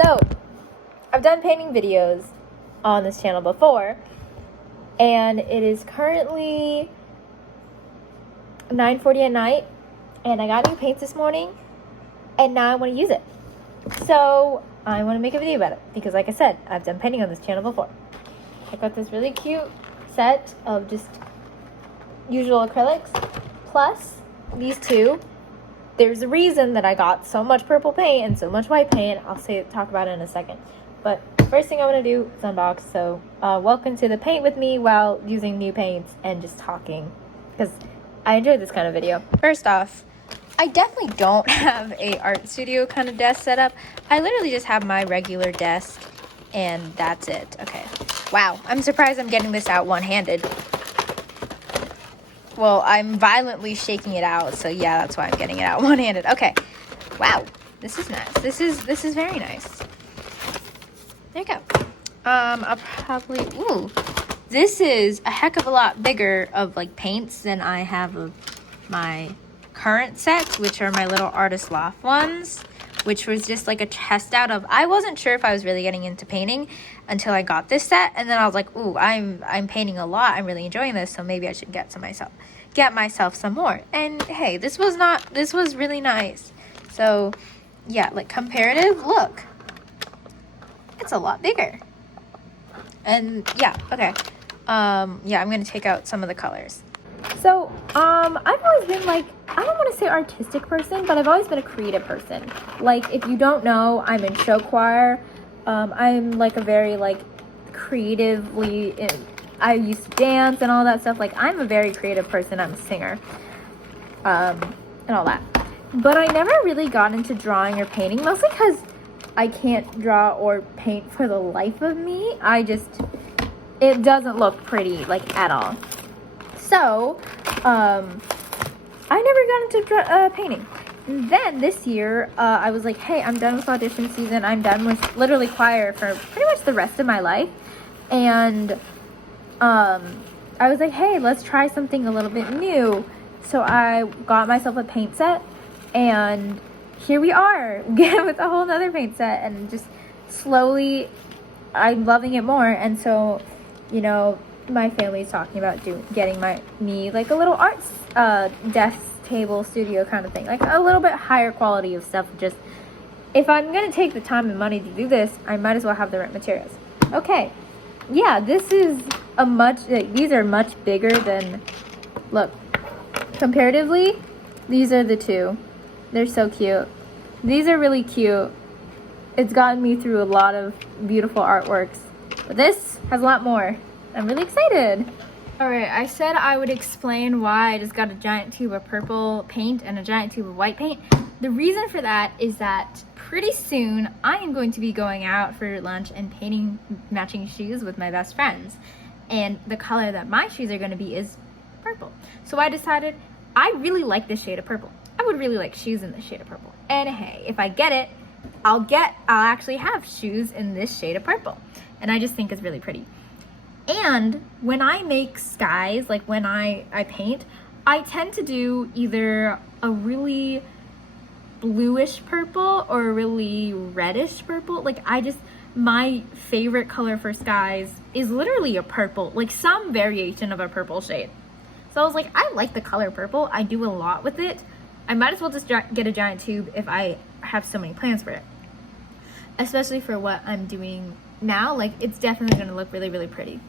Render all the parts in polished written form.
So, I've done painting videos on this channel before, and it is currently 9:40 at night, and I got new paints this morning, and now I want to use it. So, I want to make a video about it, because like I said, I've done painting on this channel before. I got this really cute set of just usual acrylics, plus these two. There's a reason that I got so much purple paint and so much white paint. I'll talk about it in a second. But first thing I want to do is unbox. So welcome to the paint with me while using new paints and just talking, because I enjoy this kind of video. First off, I definitely don't have a art studio kind of desk set up. I literally just have my regular desk and that's it. Okay. Wow. I'm surprised I'm getting this out one-handed. Well, I'm violently shaking it out, so yeah, that's why I'm getting it out one-handed. Okay. Wow. This is nice. This is very nice. There you go. I'll probably... Ooh. This is a heck of a lot bigger of, like, paints than I have of my current sets, which are my little Artist Loft ones, which was just, like, a test out of... I wasn't sure if I was really getting into painting until I got this set, and then I was like, ooh, I'm painting a lot. I'm really enjoying this, so maybe I should get myself some more. And hey, this was really nice. So yeah, like comparative, look, it's a lot bigger. And yeah, okay. Yeah, I'm gonna take out some of the colors. So I've always been like, I don't want to say artistic person, but I've always been a creative person. Like, if you don't know, I'm in show choir. I'm like a very like creatively, I used to dance and all that stuff. Like, I'm a very creative person. I'm a singer, and all that. But I never really got into drawing or painting, mostly because I can't draw or paint for the life of me. It doesn't look pretty, like, at all. So, I never got into painting. And then this year, I was like, hey, I'm done with audition season. I'm done with literally choir for pretty much the rest of my life. And I was like, hey, let's try something a little bit new. So I got myself a paint set, and here we are with a whole nother paint set, and just slowly I'm loving it more. And so, you know, my family's talking about getting me like a little arts desk, table, studio kind of thing, like a little bit higher quality of stuff. Just, if I'm gonna take the time and money to do this, I might as well have the right materials. Okay, yeah, this is these are much bigger than, look, comparatively, these are the two. They're so cute. These are really cute. It's gotten me through a lot of beautiful artworks, but this has a lot more. I'm really excited. Alright, I said I would explain why I just got a giant tube of purple paint and a giant tube of white paint. The reason for that is that pretty soon I am going to be going out for lunch and painting matching shoes with my best friends. And the color that my shoes are going to be is purple. So I decided I really like this shade of purple. I would really like shoes in this shade of purple. And hey, if I get it, I'll actually have shoes in this shade of purple. And I just think it's really pretty. And when I make skies, like when I paint, I tend to do either a really bluish purple or a really reddish purple. Like, my favorite color for skies is literally a purple, like some variation of a purple shade. So I was like, I like the color purple. I do a lot with it. I might as well just get a giant tube if I have so many plans for it. Especially for what I'm doing now. Like, it's definitely going to look really, really pretty.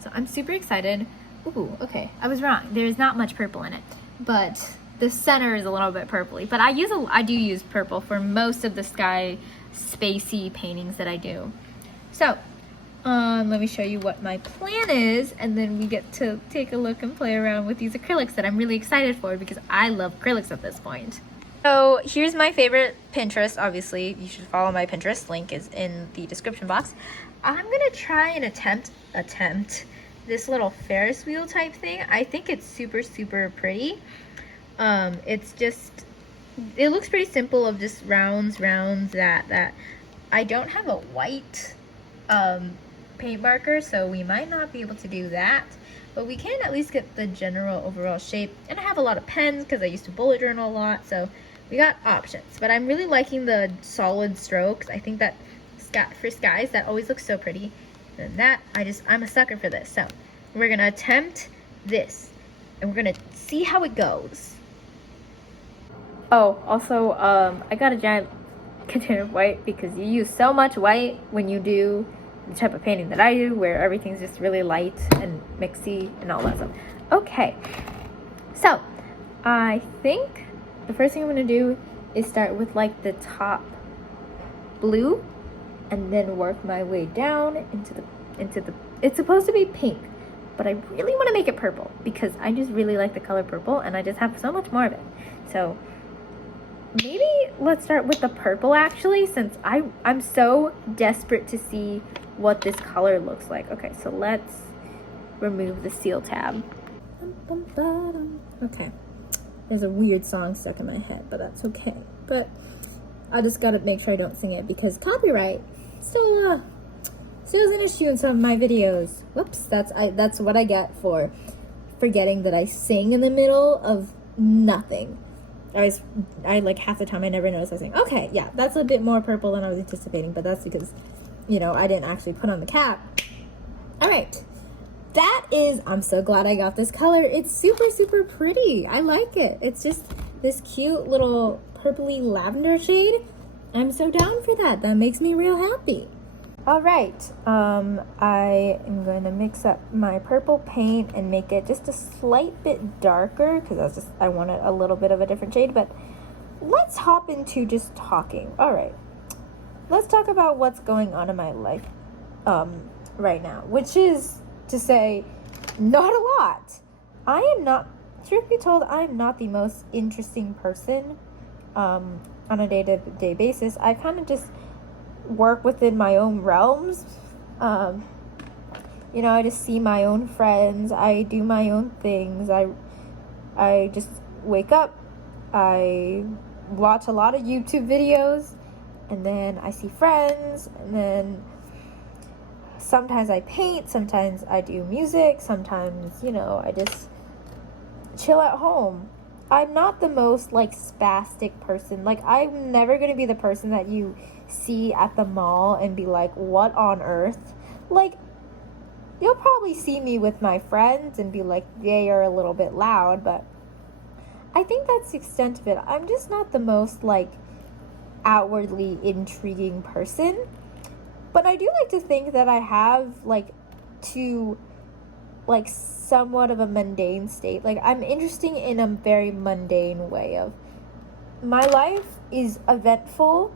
So I'm super excited. Ooh, okay, I was wrong. There's not much purple in it, but the center is a little bit purpley. But I do use purple for most of the sky spacey paintings that I do. So let me show you what my plan is, and then we get to take a look and play around with these acrylics that I'm really excited for, because I love acrylics at this point. So here's my favorite Pinterest. Obviously, you should follow my Pinterest. Link is in the description box. I'm gonna try and attempt this little Ferris wheel type thing. I think it's super, super pretty. It looks pretty simple, of just rounds that I don't have a white paint marker, so we might not be able to do that, but we can at least get the general overall shape. And I have a lot of pens because I used to bullet journal a lot, so we got options. But I'm really liking the solid strokes. I think that for skies. That always looks so pretty. And that, I'm a sucker for this. So we're gonna attempt this and we're gonna see how it goes. Oh, also, I got a giant container of white because you use so much white when you do the type of painting that I do, where everything's just really light and mixy and all that stuff. Okay, so I think the first thing I'm gonna do is start with like the top blue and then work my way down into the it's supposed to be pink, but I really want to make it purple because I just really like the color purple and I just have so much more of it. So maybe let's start with the purple actually, since I'm so desperate to see what this color looks like. Okay, so let's remove the seal tab. Okay, there's a weird song stuck in my head, but that's okay. But I just gotta make sure I don't sing it because copyright still is an issue in some of my videos. Whoops, that's what I get for forgetting that I sing in the middle of nothing. I like half the time I never noticed I sing. Okay, yeah, that's a bit more purple than I was anticipating, but that's because, you know, I didn't actually put on the cap. All right, I'm so glad I got this color. It's super, super pretty. I like it. It's just this cute little purpley lavender shade. I'm so down for that. That makes me real happy. All right, I am going to mix up my purple paint and make it just a slight bit darker because I want it a little bit of a different shade, but let's hop into just talking. All right, let's talk about what's going on in my life right now, which is to say not a lot. I am not, truth be told, I am not the most interesting person on a day-to-day basis. I kind of just work within my own realms. You know, I just see my own friends. I do my own things. I just wake up. I watch a lot of YouTube videos, and then I see friends, and then sometimes I paint, sometimes I do music, sometimes, you know, I just chill at home. I'm not the most like spastic person. Like, I'm never gonna be the person that you see at the mall and be like, what on earth? Like, you'll probably see me with my friends and be like, they are a little bit loud, but I think that's the extent of it. I'm just not the most like outwardly intriguing person, but I do like to think that I have like somewhat of a mundane state. Like, I'm interesting in a very mundane way of my life is eventful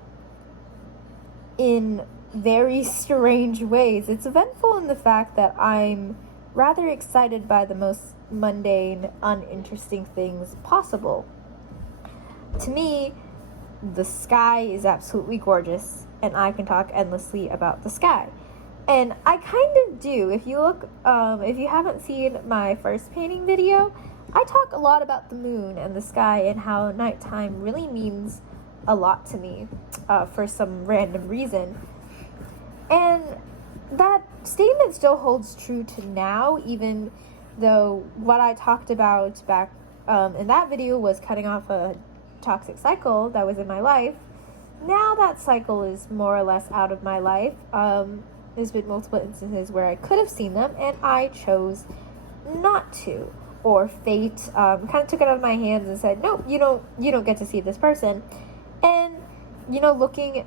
in very strange ways. It's eventful in the fact that I'm rather excited by the most mundane, uninteresting things possible. To me, the sky is absolutely gorgeous, and I can talk endlessly about the sky. And I kind of do. If you look, if you haven't seen my first painting video, I talk a lot about the moon and the sky and how nighttime really means a lot to me for some random reason. And that statement still holds true to now, even though what I talked about back in that video was cutting off a toxic cycle that was in my life. Now that cycle is more or less out of my life. There's been multiple instances where I could have seen them and I chose not to, or fate kind of took it out of my hands and said, no, you don't get to see this person. And you know, looking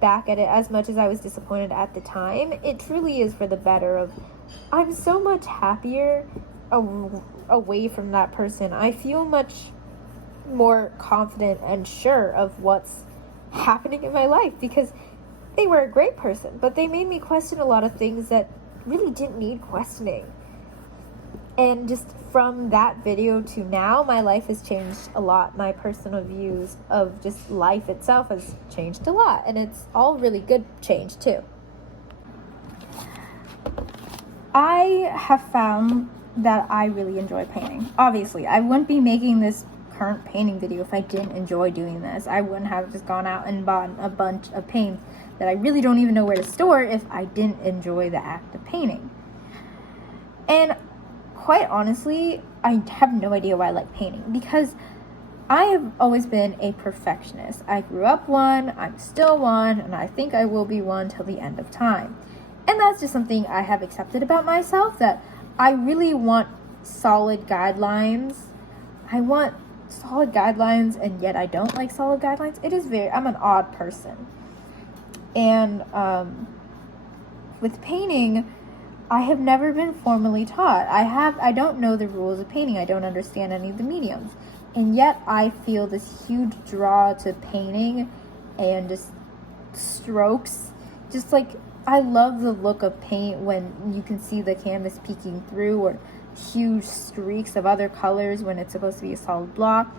back at it, as much as I was disappointed at the time, it truly is for the better. Of I'm so much happier away from that person. I feel much more confident and sure of what's happening in my life because they were a great person, but they made me question a lot of things that really didn't need questioning. And just from that video to now, my life has changed a lot. My personal views of just life itself has changed a lot, and it's all really good change too. I have found that I really enjoy painting. Obviously, I wouldn't be making this current painting video if I didn't enjoy doing this. I wouldn't have just gone out and bought a bunch of paint that I really don't even know where to store if I didn't enjoy the act of painting. And quite honestly, I have no idea why I like painting, because I have always been a perfectionist. I grew up one, I'm still one, and I think I will be one till the end of time. And that's just something I have accepted about myself, that I really want solid guidelines. I want solid guidelines, and yet I don't like solid guidelines. I'm an odd person. And with painting, I have never been formally taught. I don't know the rules of painting. I don't understand any of the mediums. And yet I feel this huge draw to painting and just strokes. Just like, I love the look of paint when you can see the canvas peeking through, or huge streaks of other colors when it's supposed to be a solid block.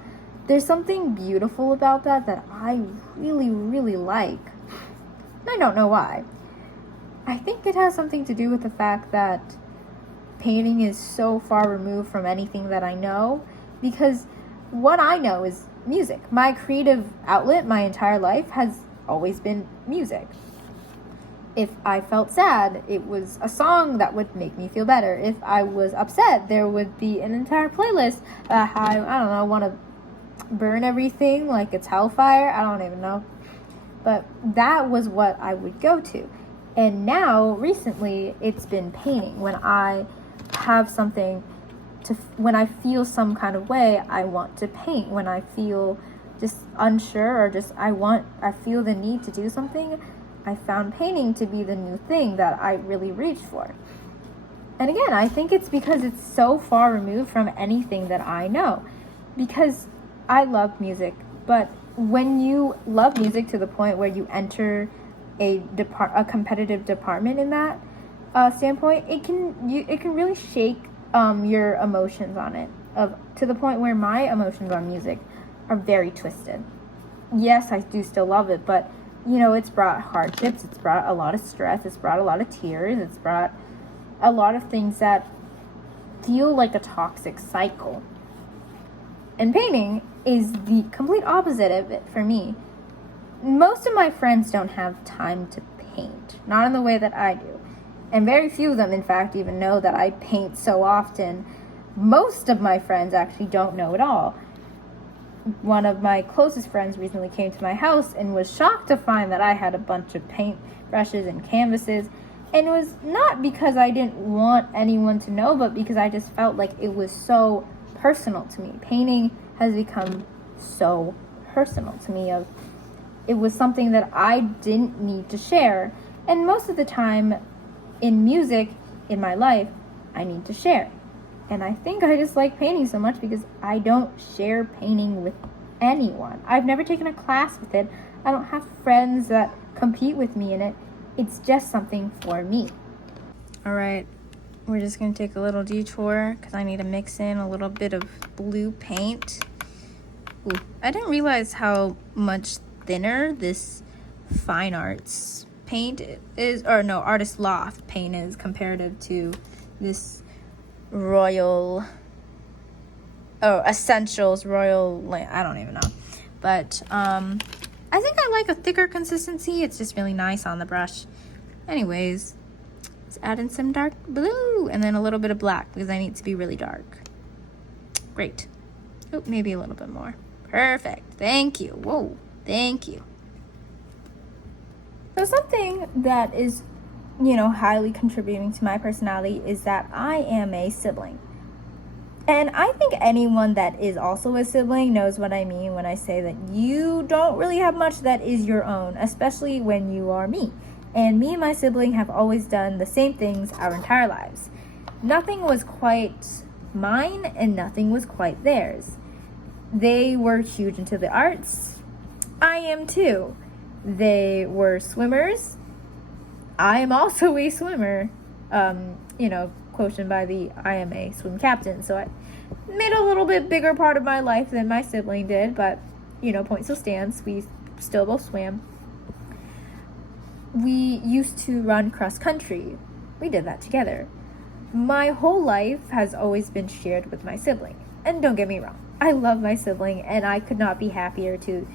There's something beautiful about that I really, really like. I don't know why. I think it has something to do with the fact that painting is so far removed from anything that I know, because what I know is music. My creative outlet my entire life has always been music. If I felt sad, it was a song that would make me feel better. If I was upset, there would be an entire playlist. I don't know, want to burn everything like it's hellfire. I don't even know. But that was what I would go to. And now, recently, it's been painting. When I have something when I feel some kind of way, I want to paint. When I feel just unsure, or just I feel the need to do something, I found painting to be the new thing that I really reached for. And again, I think it's because it's so far removed from anything that I know. Because I love music, but when you love music to the point where you enter a competitive department in that standpoint, it can really shake your emotions on it, to the point where my emotions on music are very twisted. Yes, I do still love it, but it's brought hardships, it's brought a lot of stress, it's brought a lot of tears, it's brought a lot of things that feel like a toxic cycle. And painting is the complete opposite of it for me. Most of my friends don't have time to paint, not in the way that I do. And very few of them, in fact, even know that I paint so often. Most of my friends actually don't know at all. One of my closest friends recently came to my house and was shocked to find that I had a bunch of paint brushes and canvases. And it was not because I didn't want anyone to know, but because I just felt like it was so personal to me. Painting has become so personal to me. It was something that I didn't need to share. And most of the time in music, in my life, I need to share. And I think I just like painting so much because I don't share painting with anyone. I've never taken a class with it. I don't have friends that compete with me in it. It's just something for me. All right, we're just gonna take a little detour because I need to mix in a little bit of blue paint. Ooh, I didn't realize how much thinner this Fine Arts paint is, or no, Artist Loft paint is, comparative to this Essentials Royal, I don't even know. But I think I like a thicker consistency. It's just really nice on the brush. Anyways, let's add in some dark blue and then a little bit of black because I need it to be really dark. Great. Oh, maybe a little bit more. Perfect. Thank you. Whoa. Thank you. So something that is, highly contributing to my personality is that I am a sibling. And I think anyone that is also a sibling knows what I mean when I say that you don't really have much that is your own, especially when you are me. And me and my sibling have always done the same things our entire lives. Nothing was quite mine and nothing was quite theirs. They were huge into the arts. I am too. They were swimmers. I am also a swimmer. Quoted by the I am a swim captain. So I made a little bit bigger part of my life than my sibling did, but point still stands. We still both swam. We used to run cross country. We did that together. My whole life has always been shared with my sibling. And don't get me wrong, I love my sibling and I could not be happier to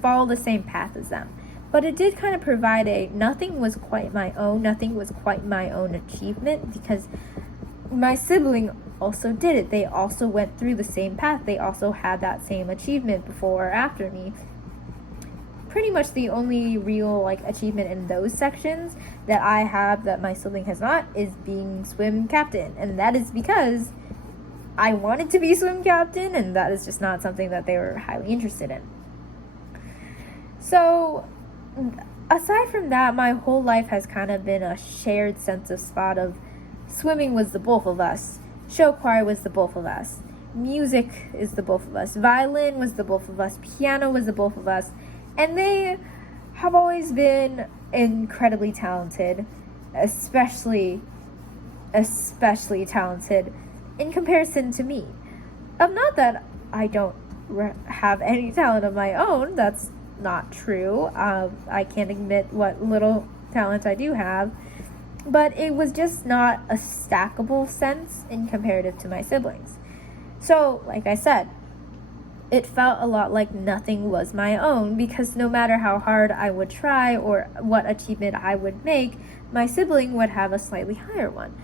follow the same path as them. But it did kind of provide nothing was quite my own achievement, because my sibling also did it. They also went through the same path. They also had that same achievement before or after me. Pretty much the only real like achievement in those sections that I have that my sibling has not is being swim captain, and that is because I wanted to be swim captain, and that is just not something that they were highly interested in. So aside from that, my whole life has kind of been a shared sense of spot of swimming was the both of us, show choir was the both of us, music is the both of us, violin was the both of us, piano was the both of us, and they have always been incredibly talented, especially talented in comparison to me. Not that I don't have any talent of my own, that's not true. I can't admit what little talent I do have, but it was just not a stackable sense in comparative to my siblings. So, like I said, it felt a lot like nothing was my own, because no matter how hard I would try or what achievement I would make, my sibling would have a slightly higher one.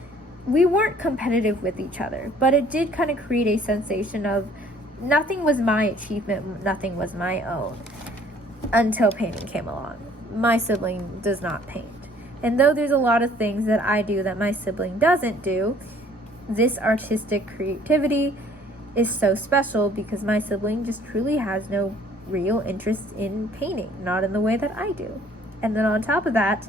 We weren't competitive with each other, but it did kind of create a sensation of nothing was my achievement, nothing was my own, until painting came along. My sibling does not paint. And though there's a lot of things that I do that my sibling doesn't do, this artistic creativity is so special because my sibling just truly has no real interest in painting, not in the way that I do. And then on top of that,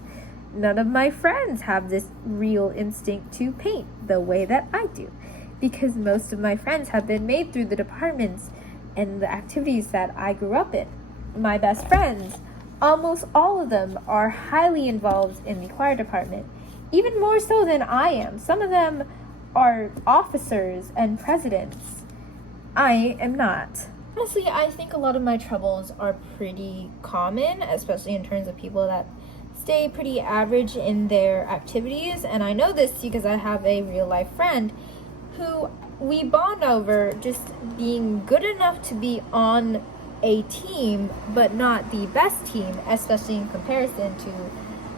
none of my friends have this real instinct to paint the way that I do, because most of my friends have been made through the departments and the activities that I grew up in. My best friends, almost all of them are highly involved in the choir department, even more so than I am. Some of them are officers and presidents. I am not. Honestly, I think a lot of my troubles are pretty common, especially in terms of people that stay pretty average in their activities. And I know this because I have a real life friend who we bond over just being good enough to be on a team, but not the best team, especially in comparison to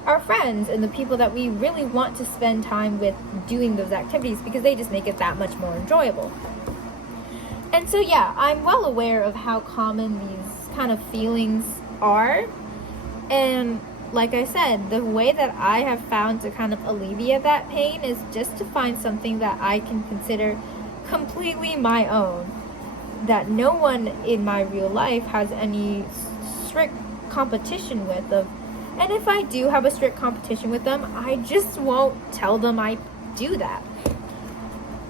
our friends and the people that we really want to spend time with doing those activities, because they just make it that much more enjoyable. And so yeah, I'm well aware of how common these kind of feelings are. And like I said, the way that I have found to kind of alleviate that pain is just to find something that I can consider completely my own, that no one in my real life has any strict competition with them. And if I do have a strict competition with them, I just won't tell them I do that.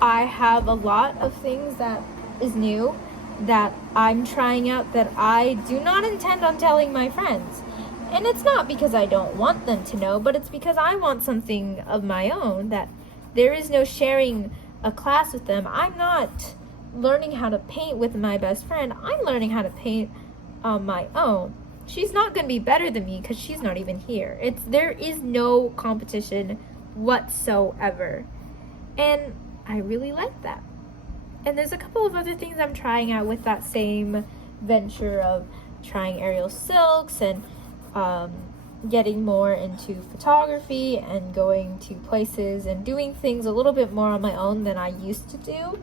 I have a lot of things that is new that I'm trying out that I do not intend on telling my friends. And it's not because I don't want them to know, but it's because I want something of my own, that there is no sharing a class with them. I'm not learning how to paint with my best friend. I'm learning how to paint on my own. She's not going to be better than me because she's not even here. There is no competition whatsoever. And I really like that. And there's a couple of other things I'm trying out with that same venture of trying aerial silks and getting more into photography and going to places and doing things a little bit more on my own than I used to do.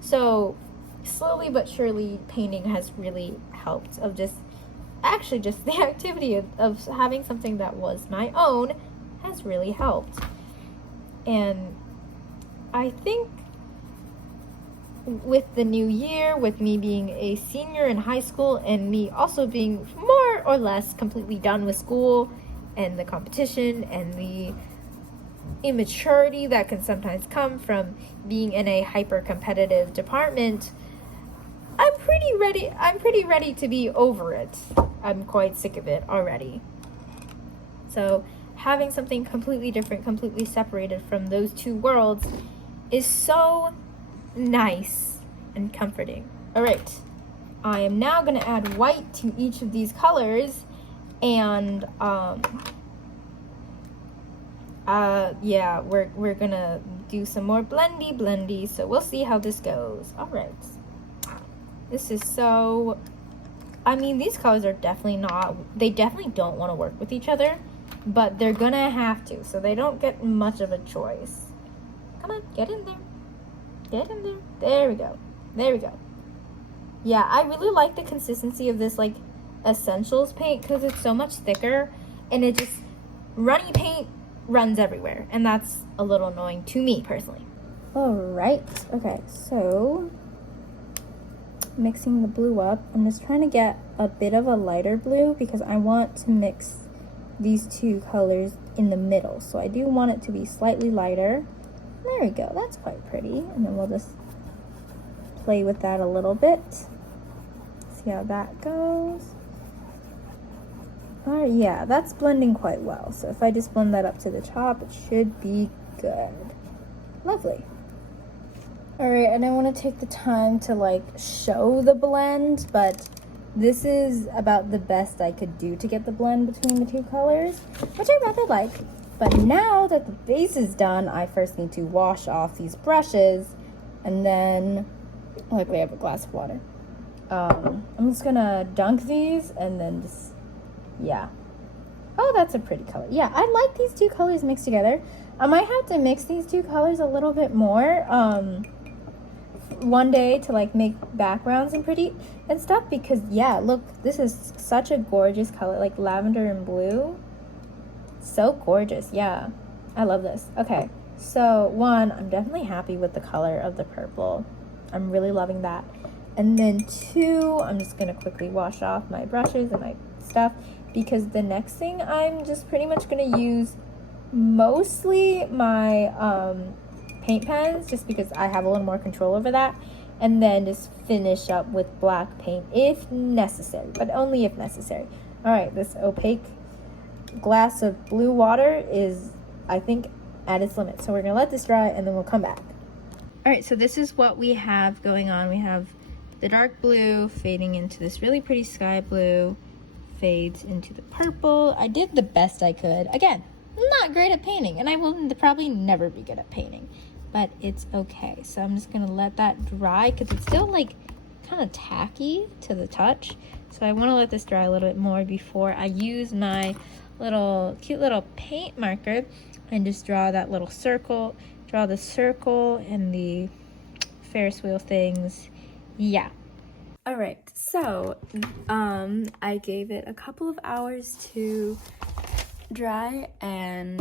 So slowly but surely, painting has really helped, of just the activity of having something that was my own has really helped. And I think with the new year, with me being a senior in high school and me also being more or less completely done with school and the competition and the immaturity that can sometimes come from being in a hyper competitive department, I'm pretty ready to be over it. I'm quite sick of it already. So having something completely different, completely separated from those two worlds is so nice and comforting. All right, I am now going to add white to each of these colors, and yeah, we're gonna do some more blendy, so we'll see how this goes. All right, this is so, I mean, these colors are definitely don't want to work with each other, but they're gonna have to, so they don't get much of a choice. Come on, get in there. Get in there. There we go. There we go. Yeah, I really like the consistency of this, like, Essentials paint because it's so much thicker and it just, runny paint runs everywhere. And that's a little annoying to me, personally. All right. Okay, so mixing the blue up. I'm just trying to get a bit of a lighter blue because I want to mix these two colors in the middle. So I do want it to be slightly lighter. There we go. That's quite pretty. And then we'll just play with that a little bit. See how that goes. All right, yeah, that's blending quite well. So if I just blend that up to the top, it should be good. Lovely. All right, and I want to take the time to like show the blend, but this is about the best I could do to get the blend between the two colors, which I rather like. But now that the base is done, I first need to wash off these brushes, and then luckily I have a glass of water. I'm just gonna dunk these and then just, yeah. Oh, that's a pretty color. Yeah, I like these two colors mixed together. I might have to mix these two colors a little bit more one day to like make backgrounds and pretty and stuff, because yeah, look, this is such a gorgeous color, like lavender and blue. So gorgeous. Yeah, I love this. Okay, so one, I'm definitely happy with the color of the purple. I'm really loving that. And then two, I'm just gonna quickly wash off my brushes and my stuff, because the next thing I'm just pretty much gonna use mostly my paint pens, just because I have a little more control over that, and then just finish up with black paint if necessary, but only if necessary. All right, this opaque glass of blue water is, I think, at its limit, so we're gonna let this dry and then we'll come back. All right, so this is what we have going on. We have the dark blue fading into this really pretty sky blue, fades into the purple. I did the best I could. Again, I'm not great at painting, and I will probably never be good at painting, but it's okay. So I'm just gonna let that dry because it's still like kind of tacky to the touch. So I want to let this dry a little bit more before I use my little cute little paint marker and just draw that little circle, draw the circle and the Ferris wheel things. Yeah. All right, so I gave it a couple of hours to dry and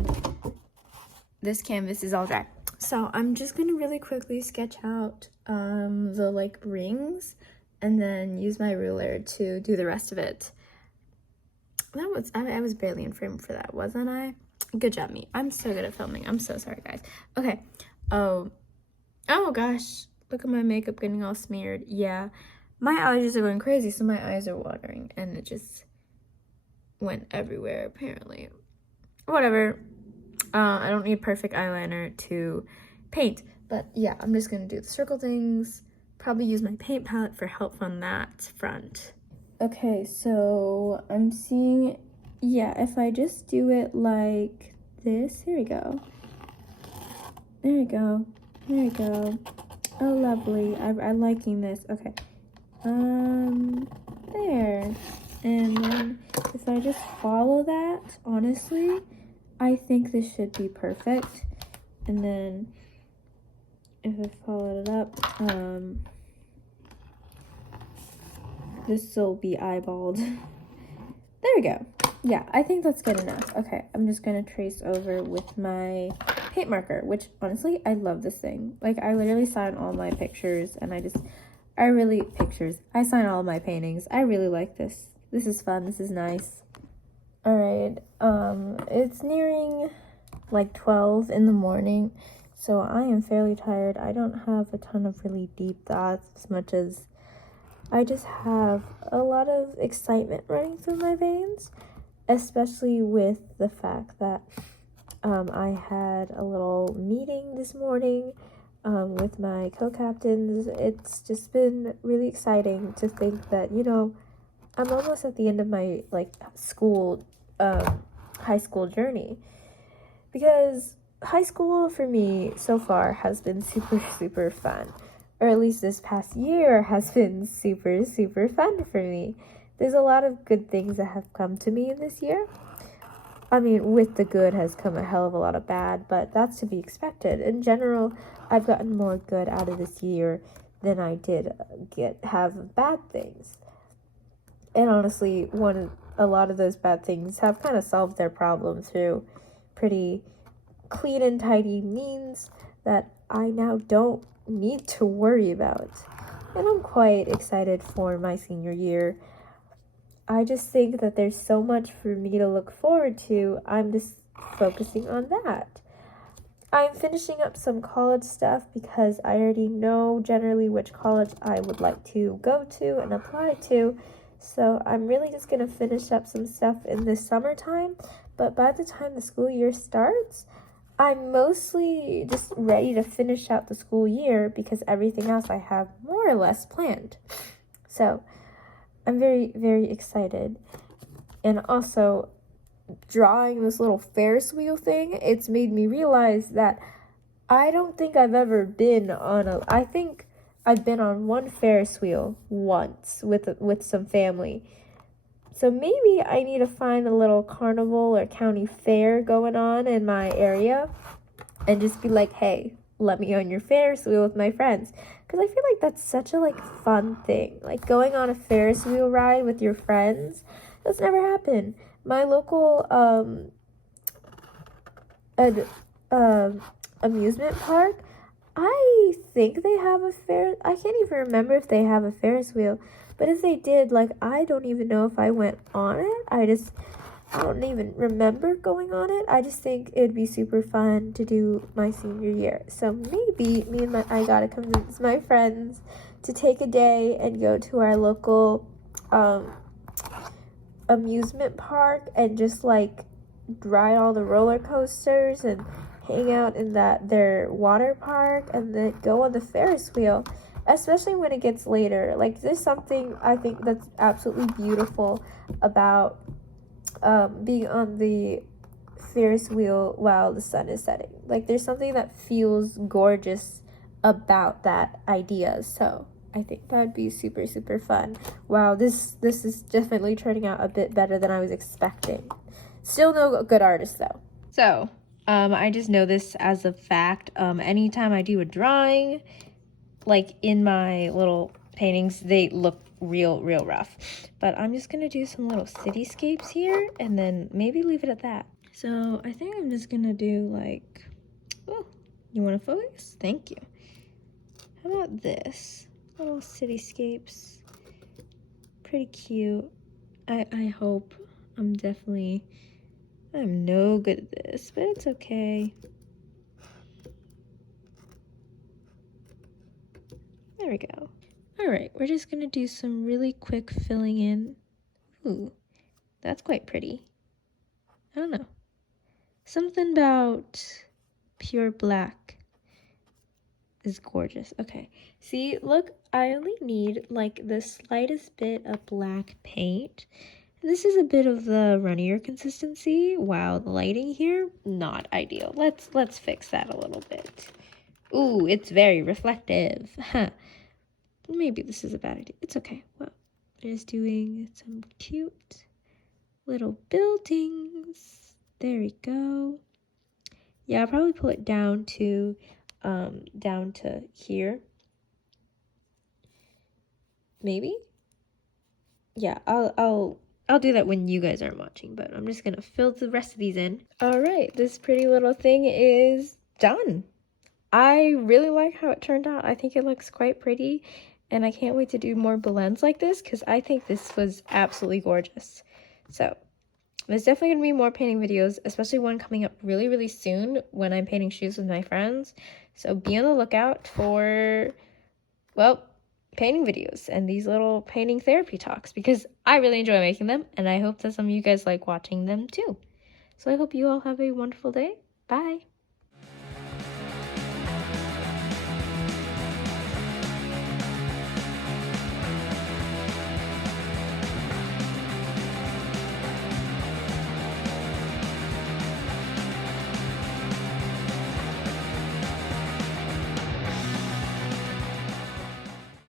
this canvas is all dry. So I'm just gonna really quickly sketch out the like rings and then use my ruler to do the rest of it. That was, I was barely in frame for that, wasn't I? Good job, me. I'm so good at filming. I'm so sorry, guys. Okay. Oh gosh, look at my makeup getting all smeared. Yeah, my allergies are going crazy, so my eyes are watering and it just went everywhere apparently. Whatever. I don't need perfect eyeliner to paint, but yeah, I'm just gonna do the circle things, probably use my paint palette for help on that front. Okay, so I'm seeing, yeah, if I just do it like this, here we go. There we go. There we go. Oh, lovely. I'm liking this. Okay. There. And then if I just follow that, honestly, I think this should be perfect. And then if I follow it up, this will be eyeballed. There we go. Yeah, I think that's good enough. Okay, I'm just gonna trace over with my paint marker, which honestly, I love this thing. Like, I literally sign all my pictures and I sign all my paintings. I really like this. This is fun. This is nice. All right, it's nearing like 12 in the morning, so I am fairly tired. I don't have a ton of really deep thoughts as much as I just have a lot of excitement running through my veins, especially with the fact that I had a little meeting this morning with my co-captains. It's just been really exciting to think that, you know, I'm almost at the end of my like high school journey, because high school for me so far has been super fun, or at least this past year has been super fun for me. There's a lot of good things that have come to me in this year, I mean, with the good has come a hell of a lot of bad, but that's to be expected. In general, I've gotten more good out of this year than I did have bad things. And honestly, a lot of those bad things have kind of solved their problem through pretty clean and tidy means that I now don't need to worry about. And I'm quite excited for my senior year. I just think that there's so much for me to look forward to. I'm just focusing on that. I'm finishing up some college stuff because I already know generally which college I would like to go to and apply to. So I'm really just going to finish up some stuff in the summertime. But by the time the school year starts, I'm mostly just ready to finish out the school year because everything else I have more or less planned. So I'm very, very excited. And also, drawing this little Ferris wheel thing, it's made me realize that I don't think I've ever been on I think I've been on one Ferris wheel once with some family. So maybe I need to find a little carnival or county fair going on in my area and just be like, hey, let me on your Ferris wheel with my friends. Because I feel like that's such a fun thing. Like going on a Ferris wheel ride with your friends. That's never happened. My local amusement park, I think they have I can't even remember if they have a Ferris wheel. But if they did, I don't even know if I went on it. I don't even remember going on it. I just think it'd be super fun to do my senior year. So maybe I gotta convince my friends to take a day and go to our local amusement park and just ride all the roller coasters and hang out in their water park and then go on the Ferris wheel. Especially when it gets later. There's something I think that's absolutely beautiful about being on the Ferris wheel while the sun is setting. There's something that feels gorgeous about that idea. So I think that would be super, super fun. Wow, this is definitely turning out a bit better than I was expecting. Still no good artist though. So, I just know this as a fact. Anytime I do a drawing, in my little paintings, they look real rough. But I'm just gonna do some little cityscapes here and then maybe leave it at that. So I think I'm just gonna do oh, you wanna focus? Thank you. How about this? Little cityscapes. Pretty cute. I hope. I'm no good at this, but it's okay. There we go. All right, we're just gonna do some really quick filling in. Ooh, that's quite pretty. I don't know. Something about pure black is gorgeous. Okay, see, look, I only need the slightest bit of black paint. This is a bit of the runnier consistency. Wow, the lighting here, not ideal. Let's fix that a little bit. Ooh, it's very reflective. Huh. Maybe this is a bad idea. It's okay. Well, I'm just doing some cute little buildings. There we go. Yeah, I'll probably pull it down to here. Maybe? Yeah, I'll do that when you guys aren't watching, but I'm just gonna fill the rest of these in. All right, this pretty little thing is done. I really like how it turned out. I think it looks quite pretty, and I can't wait to do more blends like this because I think this was absolutely gorgeous. So there's definitely going to be more painting videos, especially one coming up really, really soon when I'm painting shoes with my friends. So be on the lookout for, well, painting videos and these little painting therapy talks because I really enjoy making them, and I hope that some of you guys like watching them too. So I hope you all have a wonderful day. Bye!